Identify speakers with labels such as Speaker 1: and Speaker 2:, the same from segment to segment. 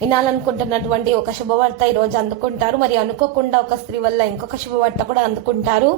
Speaker 1: వినాలనుకుంటున్నటువంటి ఒక శుభవార్త ఈరోజు అందుకుంటారు. మరి అనుకోకుండా ఒక స్త్రీ వల్ల ఇంకొక శుభవార్త కూడా అందుకుంటారు.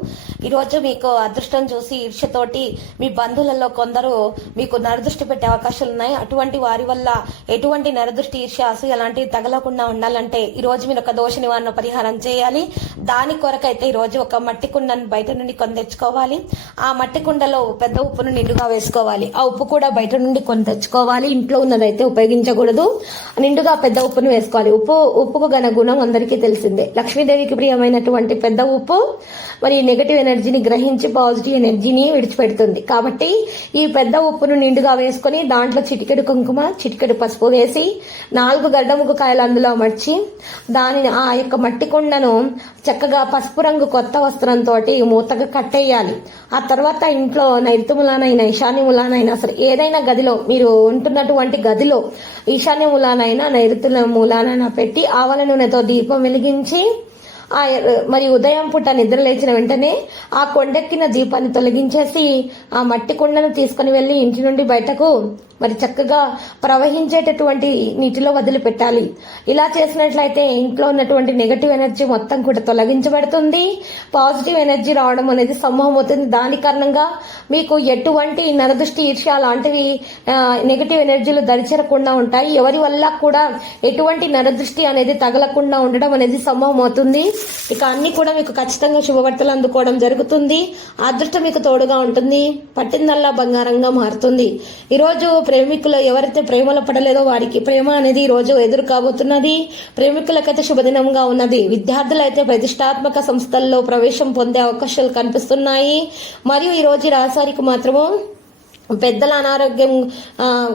Speaker 1: ఈరోజు మీకు అదృష్టం చూసి ఈర్ష్యతోటి మీ బంధువులలో కొందరు మీకు నరదృష్టి పెట్టే అవకాశాలు ఉన్నాయి. అటువంటి వారి వల్ల ఎటువంటి నరదృష్టి ఈర్ష్య అసూయ అలాంటివి తగలకుండా ఉండాలంటే ఈ రోజు మీరు ఒక దోష నివారణ పరిహారం చేయాలి. దాని కొరకైతే ఈ రోజు ఒక మట్టి కుండను బయట నుండి కొని తెచ్చుకోవాలి. ఆ మట్టి కుండలో పెద్ద ఉప్పును నిండుగా వేసుకోవాలి. ఆ ఉప్పు కూడా బయట నుండి కొని తెచ్చుకోవాలి. ఇంట్లో ఉన్నదైతే ఉపయోగించకూడదు. నిండుగా పెద్ద ఉప్పును వేసుకోవాలి. ఉప్పు ఉప్పుకు గన గుణం అందరికీ తెలిసిందే. లక్ష్మీదేవికి ప్రియమైనటువంటి పెద్ద ఉప్పు మరి నెగటివ్ ఎనర్జీని గ్రహించి పాజిటివ్ ఎనర్జీని విడిచిపెడుతుంది. కాబట్టి ఈ పెద్ద ఉప్పును నిండుగా వేసుకొని దాంట్లో చిటికెడు కుంకుమ చిటికెడు పసుపు వేసి నాలుగు గడ్డముకు కాయలు అందులో అమర్చి దానిని ఆ యొక్క మట్టి కుండను చక్కగా పసుపు రంగు కొత్త వస్త్రంతో మూతగా కట్టేయాలి. ఆ తర్వాత ఇంట్లో నైరుతుములానైనా ఈశాన్యములానైనా సరే ఏదైనా గదిలో మీరు ఉంటున్నటువంటి గదిలో ఈశాన్యములానైనా నైరుతుల మూలాన పెట్టి ఆవల నూనెతో దీపం వెలిగించి ఆ మరి ఉదయం పూట నిద్ర లేచిన వెంటనే ఆ కొండెక్కిన దీపాన్ని తొలగించేసి ఆ మట్టి కుండను తీసుకుని వెళ్ళి ఇంటి నుండి బయటకు మరి చక్కగా ప్రవహించేటటువంటి నీటిలో వదిలిపెట్టాలి. ఇలా చేసినట్లయితే ఇంట్లో ఉన్నటువంటి నెగటివ్ ఎనర్జీ మొత్తం కూడా తొలగించబడుతుంది. పాజిటివ్ ఎనర్జీ రావడం అనేది సంభవం అవుతుంది. దాని కారణంగా మీకు ఎటువంటి నరదృష్టి ఈర్ష్య లాంటివి నెగటివ్ ఎనర్జీలు దరిచేరకుండా ఉంటాయి. ఎవరి వల్ల కూడా ఎటువంటి నరదృష్టి అనేది తగలకుండా ఉండడం అనేది సంభవం అవుతుంది. ఇక అన్ని కూడా మీకు ఖచ్చితంగా శుభవార్తలు అందుకోవడం జరుగుతుంది. అదృష్టం మీకు తోడుగా ఉంటుంది. పట్టిందల్లా బంగారంగా మారుతుంది. ఈరోజు ప్రేమికులు ఎవరైతే ప్రేమలో పడలేదో వారికి ప్రేమ అనేది ఈ రోజు ఎదురు కాబోతున్నది. ప్రేమికులకైతే శుభదినంగా ఉన్నది. విద్యార్థులైతే ప్రతిష్టాత్మక సంస్థల్లో ప్రవేశం పొందే అవకాశాలు కనిపిస్తున్నాయి. మరియు ఈ రోజు రాసారికి మాత్రము పెద్దల అనారోగ్యం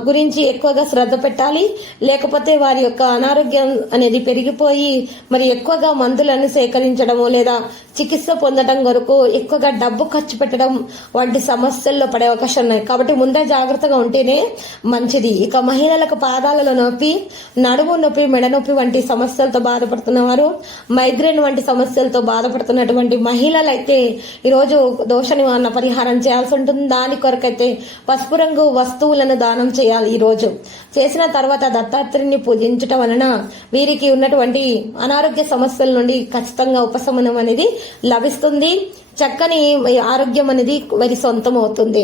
Speaker 1: గురించి ఎక్కువగా శ్రద్ధ పెట్టాలి. లేకపోతే వారి యొక్క అనారోగ్యం అనేది పెరిగిపోయి మరి ఎక్కువగా మందులను సేకరించడము లేదా చికిత్స పొందడం కొరకు ఎక్కువగా డబ్బు ఖర్చు పెట్టడం వంటి సమస్యల్లో పడే అవకాశం ఉన్నాయి. కాబట్టి ముందే జాగ్రత్తగా ఉంటేనే మంచిది. ఇక మహిళలకు పాదాలలో నొప్పి నడుము నొప్పి మెడ నొప్పి వంటి సమస్యలతో బాధపడుతున్నవారు మైగ్రేన్ వంటి సమస్యలతో బాధపడుతున్నటువంటి మహిళలైతే ఈరోజు దోష నివారణ పరిహారం చేయాల్సి ఉంటుంది దాని కొరకైతే పసుపు రంగు వస్తువులను దానం చేయాలి ఈరోజు చేసిన తర్వాత దత్తాత్రేయుని పూజించటం వలన వీరికి ఉన్నటువంటి అనారోగ్య సమస్యల నుండి ఖచ్చితంగా ఉపశమనం అనేది లభిస్తుంది. చక్కని ఆరోగ్యం అనేది వారి సొంతం అవుతుంది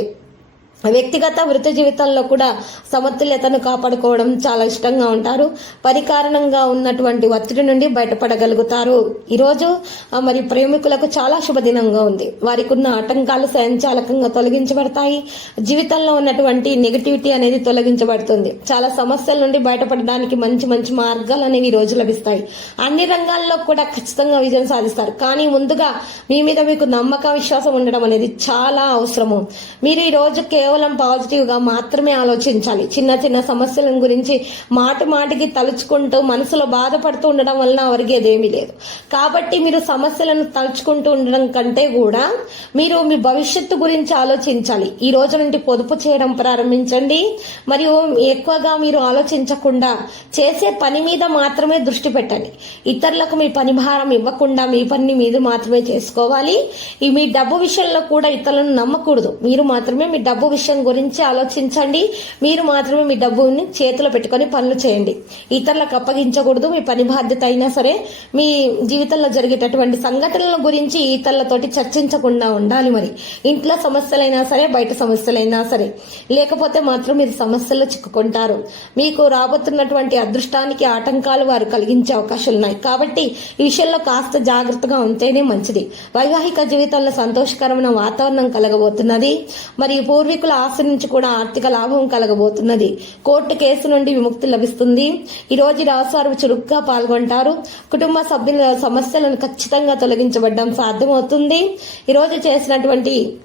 Speaker 1: వ్యక్తిగత వృత్తి జీవితంలో కూడా సమతుల్యతను కాపాడుకోవడం చాలా ఇష్టంగా ఉంటారు. పరికారణంగా ఉన్నటువంటి ఒత్తిడి నుండి బయటపడగలుగుతారు. ఈరోజు మరి ప్రేమికులకు చాలా శుభదినంగా ఉంది. వారికి ఉన్న ఆటంకాలు స్వయంచాలకంగా తొలగించబడతాయి. జీవితంలో ఉన్నటువంటి నెగటివిటీ అనేది తొలగించబడుతుంది. చాలా సమస్యల నుండి బయటపడడానికి మంచి మంచి మార్గాలు అనేవి ఈ రోజు లభిస్తాయి. అన్ని రంగాల్లో కూడా ఖచ్చితంగా విజయం సాధిస్తారు. కానీ ముందుగా మీ మీద మీకు నమ్మక విశ్వాసం ఉండడం అనేది చాలా అవసరము. మీరు ఈ రోజు కేవలం కేవలం పాజిటివ్గా మాత్రమే ఆలోచించాలి. చిన్న చిన్న సమస్యల గురించి మాట మాటికి తలుచుకుంటూ మనసులో బాధపడుతూ ఉండడం వలన ఒరిగేదేమీ లేదు. కాబట్టి మీరు సమస్యలను తలుచుకుంటూ ఉండడం కంటే కూడా మీరు మీ భవిష్యత్తు గురించి ఆలోచించాలి. ఈ రోజు నుండి పొదుపు చేయడం ప్రారంభించండి. మరియు ఎక్కువగా మీరు ఆలోచించకుండా చేసే పని మీద మాత్రమే దృష్టి పెట్టండి. ఇతరులకు మీ పని భారం ఇవ్వకుండా మీ పని మీద మాత్రమే చేసుకోవాలి. ఈ మీ డబ్బు విషయంలో కూడా ఇతరులను నమ్మకూడదు. మీరు మాత్రమే మీ డబ్బు విషయం గురించి ఆలోచించండి. మీరు మాత్రమే మీ డబ్బుని చేతిలో పెట్టుకొని పనులు చేయండి. ఇతరులకు అప్పగించకూడదు మీ పని బాధ్యత అయినా సరే. మీ జీవితంలో జరిగేటటువంటి సంఘటనల గురించి ఇతరులతోటి చర్చించకుండా ఉండాలి మరి. ఇంట్లో సమస్యలైనా సరే బయట సమస్యలైనా సరే. లేకపోతే మాత్రం మీరు సమస్యల్లో చిక్కుకుంటారు. మీకు రాబోతున్నటువంటి అదృష్టానికి ఆటంకాలు వారు కలిగించే అవకాశాలు ఉన్నాయి. కాబట్టి ఈ విషయంలో కాస్త జాగ్రత్తగా ఉంటేనే మంచిది. వైవాహిక జీవితంలో సంతోషకరమైన వాతావరణం కలగబోతున్నది. మరియు పూర్వీకుల ఆశ నుంచి కూడా ఆర్థిక లాభం కలగబోతున్నది. కోర్టు కేసు నుండి విముక్తి లభిస్తుంది. ఈ రోజు రాశారు చురుగ్గా పాల్గొంటారు. కుటుంబ సభ్యుల సమస్యలను ఖచ్చితంగా తొలగించబడడం సాధ్యమవుతుంది. ఈ రోజు చేసినటువంటి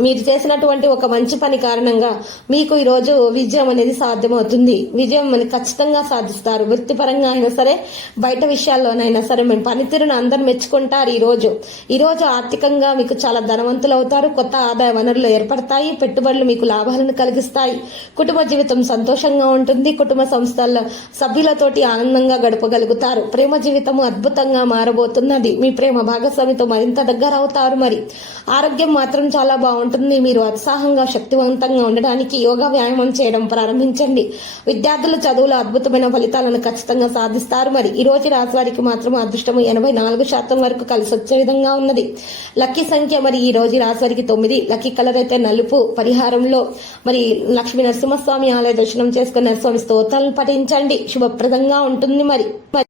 Speaker 1: మీరు చేసినటువంటి ఒక మంచి పని కారణంగా మీకు ఈరోజు విజయం అనేది సాధ్యమవుతుంది. విజయం అని ఖచ్చితంగా సాధిస్తారు. వృత్తిపరంగా అయినా సరే బయట విషయాల్లోనైనా సరే మేము పనితీరును అందరు మెచ్చుకుంటారు ఈరోజు ఈరోజు ఆర్థికంగా మీకు చాలా ధనవంతులు అవుతారు. కొత్త ఆదాయ వనరులు ఏర్పడతాయి. పెట్టుబడులు మీకు లాభాలను కలిగిస్తాయి. కుటుంబ జీవితం సంతోషంగా ఉంటుంది. కుటుంబ సంస్థల్లో సభ్యులతోటి ఆనందంగా గడపగలుగుతారు. ప్రేమ జీవితం అద్భుతంగా మారబోతున్నది. మీ ప్రేమ భాగస్వామితో మరింత దగ్గర అవుతారు మరి. ఆరోగ్యం మాత్రం చాలా బాగుంటుంది. ఉంటుంది మీరు ఉత్సాహంగా శక్తివంతంగా ఉండడానికి యోగా వ్యాయామం చేయడం ప్రారంభించండి. విద్యార్థులు చదువులో అద్భుతమైన ఫలితాలను ఖచ్చితంగా సాధిస్తారు. మరి ఈ రోజు రాశి వారికి మాత్రం అదృష్టం ఎనభై నాలుగు శాతం వరకు కలిసి వచ్చే విధంగా ఉన్నది. లక్కీ సంఖ్య మరి ఈ రోజు రాశి వారికి తొమ్మిది. లక్కీ కలర్ అయితే నలుపు పరిహారంలో. మరి లక్ష్మీ నరసింహస్వామి ఆలయ దర్శనం చేసుకుని నరస్వామి స్తోత్రాలను పఠించండి. శుభప్రదంగా ఉంటుంది మరి మరి.